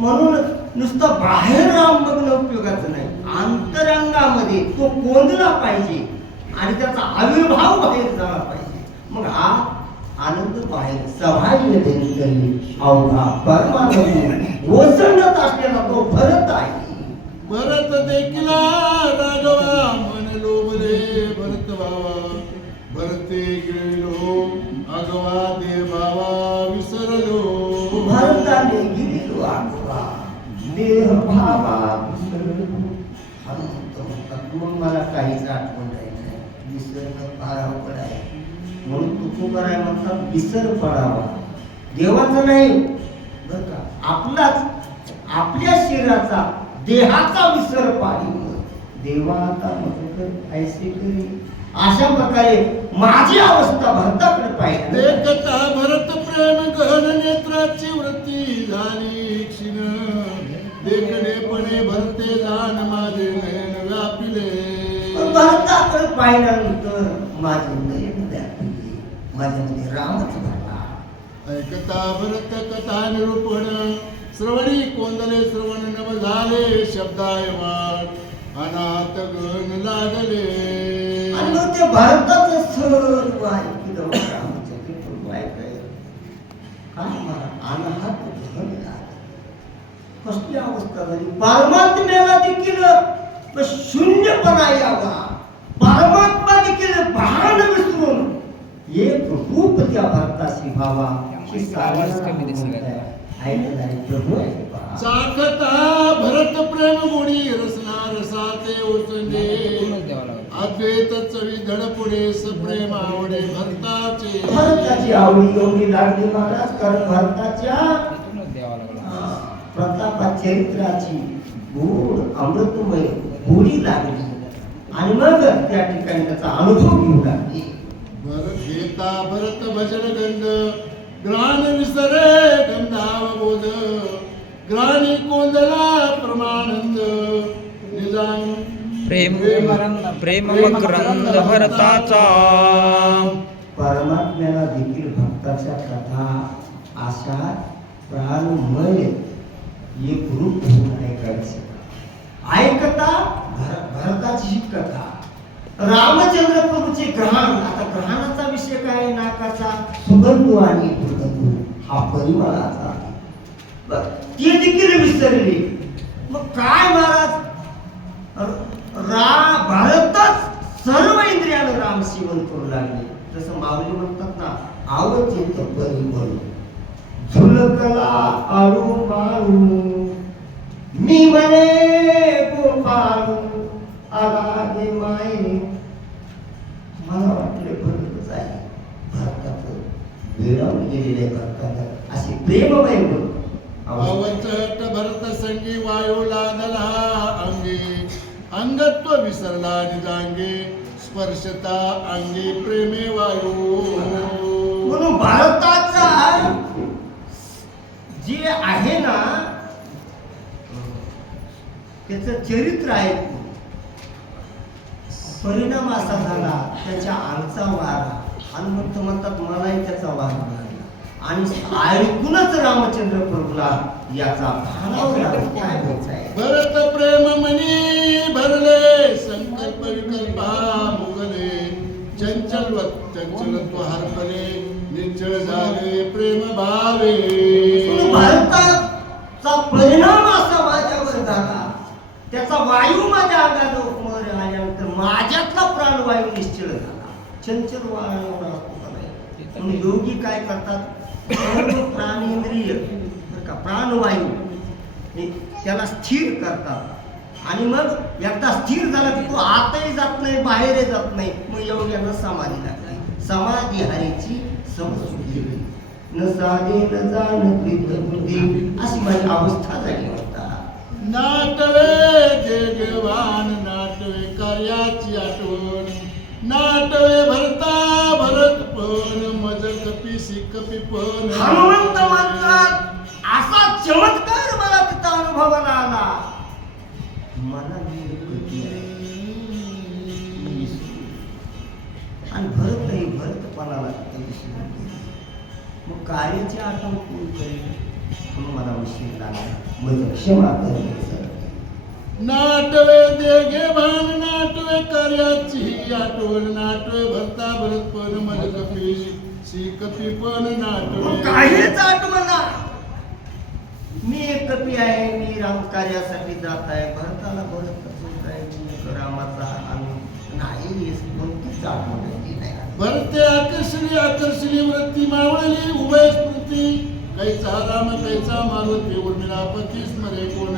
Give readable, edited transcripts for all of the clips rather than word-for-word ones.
म्हणून नुसतं बाहेर राम बघणं उपयोगाचं नाही, अंतरंगामध्ये तो कोंदला पाहिजे आणि त्याचा आविर्भाव बाहेर झाला पाहिजे. मग हा आनंद बाहेर सभाह्य देणी अवघा परमानंद ओसंडत असलेला तो भरत आहे. भरत देखील राघवा मन लोभले भरत भावा, भरते गिळलो अगवा दे भावा विसरलो. भरताने गिरिलो आगवा देह भावा विसरलो. हनुमंत म्हणतात मग मला काहीच आठवण नाही, विसरणं फार अवघड आहे. म्हणून तुकोबाराय म्हणतात विसर पडावा देवाचा नाही बर का, आपलाच आपल्या शरीराचा देहाचा विसर पाहिजे. देवा आता मग ऐसे करी अशा प्रकारे माझी अवस्था भरताकडे पाहिजे. देखता भरत प्रेम गहन नेत्राची वृत्ती झाली क्षीण, देखणेपणे भरते जाण माझे नयन व्यापिले. भरताकडे पाहिल्यानंतर माझे नयन व्यापिले, माझ्यामध्ये रामच भरला. ऐकता भरत कथा निरूपण, श्रवणी कोंदले श्रवण नव झाले शब्दाय वाट, अनाथ गण लागले. आणि मग ते भारताचं सर्व ऐकलं रामचंद्र प्रभू ऐकाय काय मला अनाहत धन लागलं. कसली अवस्था झाली, परमात्म्याला देखील शून्यपणा यावा, परमात्मा देखील भान विसरून एक रूप त्या भरताशी भावा ही ऐकत आहे प्रभू आहे. चाखता भरत प्रेम गुणी रसना रसाते ओसंडे, अद्वैत चवी धडपुडे सप्रेम आवडे भरताचे. भरताची आवडी एवढी लागली महाराज, कारण भरताच्या प्रतापा चरित्राची गोड अमृतमय गोडी लागली आणि मग त्या ठिकाणी त्याचा अनुभव घेऊ लागली. भरत घेता भरत भजन गंध, ग्राण विसरे गंधाव बोध, ग्राणी कोंदला परमानंद निजान प्रेम मकरंद भरताचा. परमात्म्याला देखील भक्ताच्या कथा अशा प्राणमय एक रूप होऊन ऐकायचं. ऐकता भरताची ही कथा रामचंद्र प्रभूचे ग्रहण. आता ग्रहणाचा विषय काय, नाकाचा सुगंध आणि दुर्गंध हा परिमळाचा, ते देखील विसरले. मग काय महाराज, भारतच सर्व इंद्रियानं राम सेवन करू लागले. जसं माऊली म्हणतात ना, आवचित परिमळ झुलकला आळू माळू, मी म्हणे गोपाळू आराधे माये. मला वाटले भरतच आहे, भारतात वेळावून गेलेले भरतात असे प्रेममय म्हणून अवचट भरत संगी वायू लागला अंगी, अंगत्व विसरला निजांगे स्पर्शता अंगी प्रेमे वायू. म्हणून भारताचा जे आहे ना त्याचं चरित्र आहे, परिणाम असा झाला त्याच्या अंगचा वारा. हनुमंत म्हणतात मलाही त्याचा वारा लागला आणि ऐकूनच रामचंद्र प्रभूला याचा भानावर काय व्हायचंय. भरत प्रेम मनी भरले संकल्प विकल्पा मुगले, चंचलत्व हरपले निश्चळ झाले प्रेम भावे. भारताचा परिणाम असा माझ्यावर झाला, त्याचा वायू माझ्या अंगात वर आल्यानंतर माझ्यातला प्राणवायू निश्चळ झाला. चंचल वायू नाही. म्हणून योगी काय करतात, प्राणेंद्रिय का प्राणवायू त्याला स्थिर करतात आणि मग एकदा स्थिर झाला की तो आतही जात नाही बाहेरही जात नाही. मग योग्यानं समाधी लागली. समाधी हरीची समसुखी न साधे न जाण बुद्धी अशी माझी अवस्था झाली होता. नाटवे देगवान नाटवे कार्याची आठवण, नाटवे भरता भरत पण मज कपी सिकपी पण. हनुमंत म्हणतात असा चमत्कार मला तिथं अनुभवाला आला. मला आणि भरतपणाला मग कार्याची आठवण कोण करेल. म्हणून मला उशीर लागला. मग क्षमा कर सर. नाटवे देगे भान नाटवे कार्याची आठवण नाटवे भरता भरत पण मन कपी सी कपी पण नाटवे काहीच आठवणा. मी एक कपी आहे, मी राम कार्यासाठी जात आहे, भरताला भरत रामाचा आणि नाही कोणतीच आठवण येत नाही. भरते आकर्षणी आकर्षणी वृत्ती मावळली उभय स्मृती कैचा राम कैचा मारुती उर्मिला पती स्मरे कोण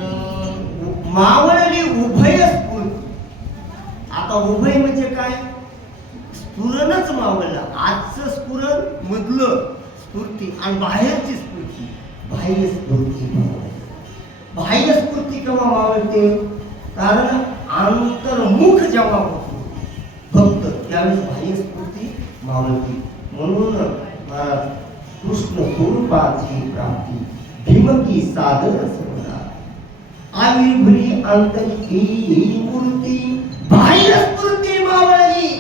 मावळली उभय स्फूर्ती. आता उभय म्हणजे काय? स्फुरणच मावळलं. आजचं स्फुरण मधलं स्फूर्ती आणि बाहेरची स्फूर्ती बाह्य स्फूर्ती मावळते. बाह्य स्फूर्ती केव्हा मावळते? कारण अंतर्मुख जेव्हा होतो भक्त त्यावेळेस बाह्य स्फूर्ती मावळते. म्हणून कृष्ण स्वरूपाची प्राप्ती भीमकी सादर समजा आविर्भुली आंतरिकी मूर्ती बाह्य स्फूर्ती मावळली.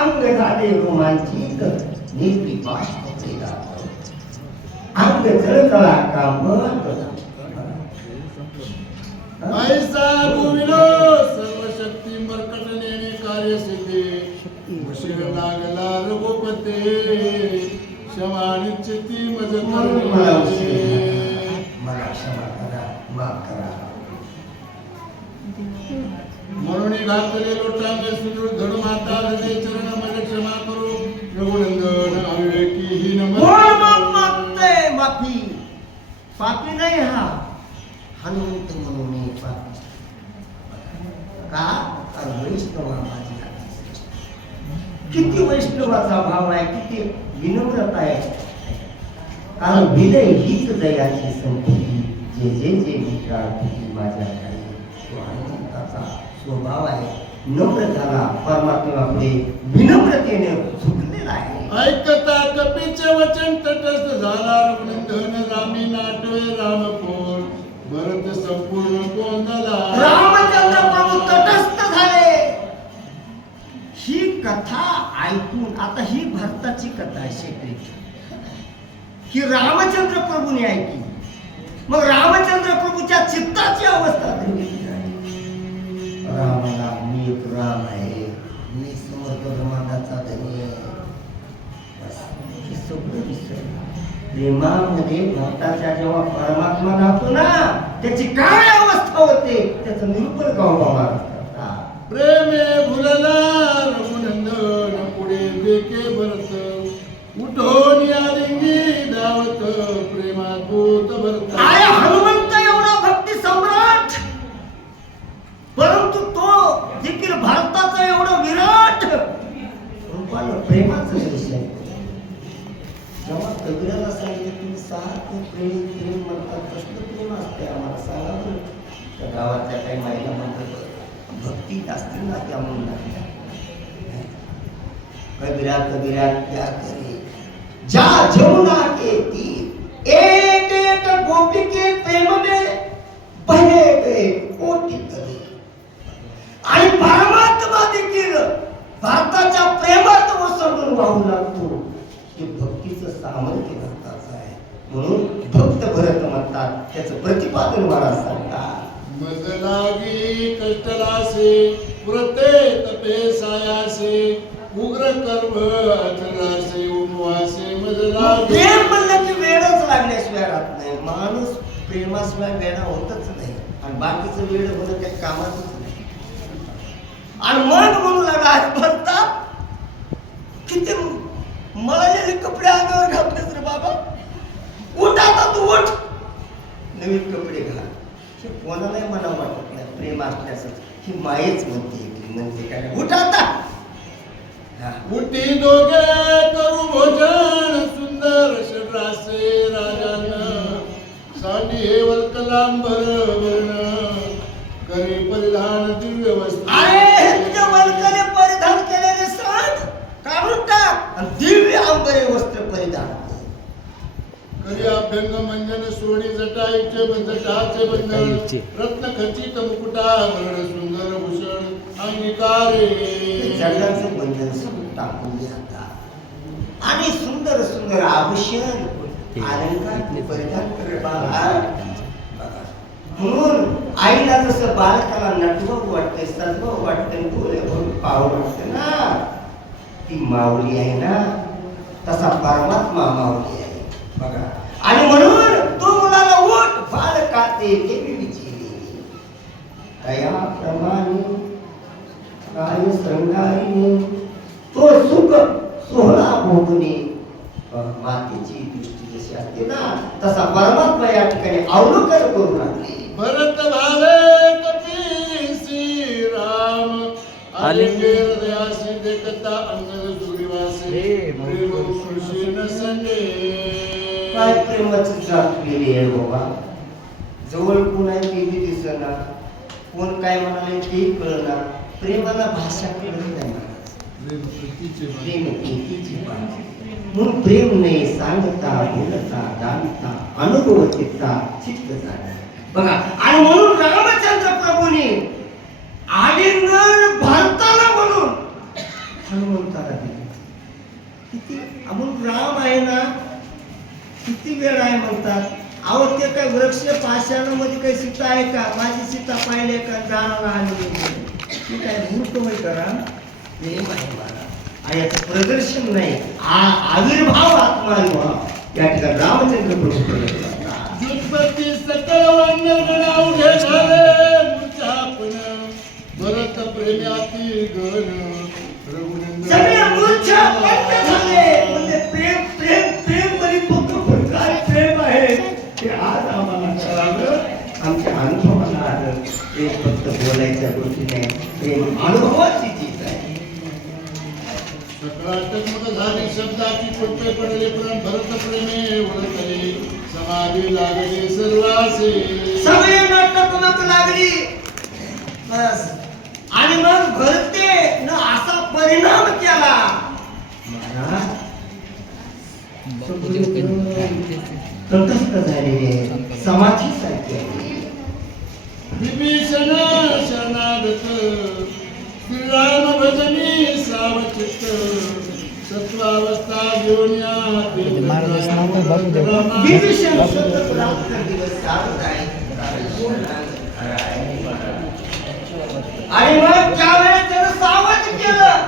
अंग झाले रोमांचित नेत्री बाष्प प्रेरात अंग जळजळा कांबत ऐसा भूमिलो सर्व शक्ती मर्कटनेने कार्य सिद्धे उशीर लागला रघुपते क्षमा निश्चिती मज मला क्षमा करा, माफ करा. म्हणून घातले लोटांग सुदृढ धड माता हृदय चरण मज क्षमा करू रघुनंदन अविवेकी ही कोण मागतंय माफी? पापी नाही हा, हनुमंत म्हणून मी पापी. का? कारण वैष्णव माझी किती वैष्णवाचा भाव आहे, किती विनम्रता आहे. कारण विनय हीच दयाची संपत्ती. जे जे जे विचारती माझ्याकडे तो हनुमंताचा स्वभाव आहे. नम्र झाला, परमात्म्यापुढे विनम्रतेने झुकलेला आहे. ऐकता कपीचे वचन तटस्थ झाला रघुनंदन रामी नाटवे रामपोर भरत संपूर्ण गोंधळा रामचंद्र प्रभू तटस्थ झाले. ही कथा ऐकून, आता ही भरताची कथा आहे शेकडीची, की रामचंद्र प्रभूने ऐकली. मग रामचंद्र प्रभूच्या चित्ताची अवस्था धरलेली आहे. रामाला मी एक राम आहे, मी समर्थ ब्रह्मांडाचा धनी आहे. बस हे सगळं विसरलं. प्रेमामध्ये भक्ताच्या जेव्हा परमात्मा राहतो ना, त्याची काय अवस्था होते त्याचं निरूपण गावा महाराज करतात. प्रेमे भुलला रघुनंदन पुढे देखे भरत उठोन या रिंगी धावत प्रेमात भूत भरत आहे हनुमंत एवढा भक्ती सम्राट, परंतु तो देखील भारताचा एवढा विराट रूपानं प्रेमाचं दर्शन. जेव्हा कबीराला सांगितलं तुम्ही सारखं प्रेम प्रेम म्हणतात, कसलं प्रेम असते आम्हाला सांगा बरं. त्या गावातल्या काही महिला म्हणतात भक्ती असतील ना त्या म्हणून लागल्या. कबीरा कबीरा क्या करे जा जमुना के तीर एक एक गोपी के प्रेम में बहे गए कोटी कबीर. आणि परमात्मा देखील भारताच्या प्रेमात ओसंडून वाहू लागतो. हे भक्तीचं सामर्थ्य भक्ताचं आहे. म्हणून भक्त भरत म्हणतात, त्याचं प्रतिपादन महाराज सांगतात. मज लागी कष्टलासे पुरते तपे सायासे उग्र कर्म अचलासे उपवासे मज लागी. प्रेम म्हणलं की वेळच लागल्याशिवाय राहत नाही. माणूस प्रेमाशिवाय वेळा होतच नाही आणि बाकीचं वेळ होणं काही कामातच नाही. आणि मन म्हणू लागला भरतात किती मळलेले कपडे अंगावर घातलेस रे बाबा, उठ आता तू उठ, नवीन कपडे घाल. हे कोणालाही मला वाटत नाही प्रेम असल्याचं. ही मायेच म्हणते काय उठ आता. उठी दोघे करू भोजन सुंदर शरीरासे राजान साठी हे वल्कलांबर वर्ण करी परिधान दिव्य वस्त्र. अरे तुझ्या वल्कले परिधान केलेले सांग काढून टाक आणि दिव्य अंबरे वस्त्र परिधान कर. करी अभ्यंग मंजन सोडी जटाईचे जटाचे बंधन रत्न खचित मुकुटाभरण सुंदर भूषण अंगीकारे. जगाचं बंधन टाकून द्या आणि सुंदर सुंदर आभूषण अलंकार परिधान कर बाळा. म्हणून आईला जसं बालकाला नटवं वाटतंय, सजवं वाटतंय, डोळे भरून पाहावं वाटतं ना, ती माऊली आहे ना, तसा परमात्मा माऊली आहे बघा. आणि म्हणून तो मुलाला उठ बालकाचे देवी विचिली दयाप्रमाणे काय श्रंगारी तो सुख सोहळा भोगणे. मातेची दृष्टी जशी असते ना, तसा परमात्मा या ठिकाणी अवलोकन करू लागले. भरत भावे कपी राम आलिंगे हृदयासी देखता अंगद सुग्रीवासे प्रेम कृष्ण संगे. काय प्रेमाची जात गेली आहे बाबा. जवळ कोण आहे ते बी दिसेना, कोण काय म्हणाले ते कळना. प्रेमाला भाषा कळत नाही. प्रेम एकीची भाषा. म्हणून प्रेम नाही सांगता बोलता जाणता अनुभवता चित्त जाणे बघा. आणि म्हणून रामचंद्र प्रभूने आलिंगन भारताला म्हणून हनुमंताला दिले. किती म्हणून राम आहे ना, किती वेळ आहे म्हणतात. अहो ते काय वृक्ष पाषाणामध्ये काही सीता आहे का? माझी सीता पाहिले का? जाणार आली ती काय मूर्ख होय करा. प्रेम आहे मला. आणि याचं प्रदर्शन नाही, आविर्भाव आत्माविर्भाव या ठिकाणी रामचंद्र प्रभू प्रकट करतात. जुटपती सकळ वंदन अवघे झाले मूर्छापण भरत प्रेमाती गण सगळे मूर्छा बंद झाले. म्हणजे प्रेम प्रेम प्रेम बरी फक्त काय प्रेम आहे ते आज आम्हाला कळालं, आमच्या अनुभवाला आलं. प्रेम फक्त बोलायच्या गोष्टी नाही, प्रेम अनुभवाची चीज आहे. सकळात्मक झाली शब्दाची कुठे पडले पण भरत प्रेमे ओळखले समाधी लागले सर्वासे. सगळे नाटक लागली बस. आणि मग भरते न असा परिणाम केला. तटस्थ झालेले समाधी सारखे विभीषण शरणागत श्रीराम भजनी सावचित सत्वावस्था घेऊन विभीषण सतत रात्र दिवस सावध आहे. आणि मग ज्यावेळेस त्यानं सावध केलं,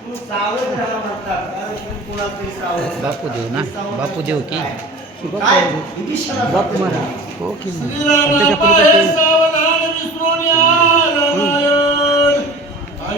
तू सावध राहा म्हणतात. कारण तू कोणातरी सावध बापू देव ना, बापू देव की काय विभीषणाचा बापू महाराज हो की श्रीराम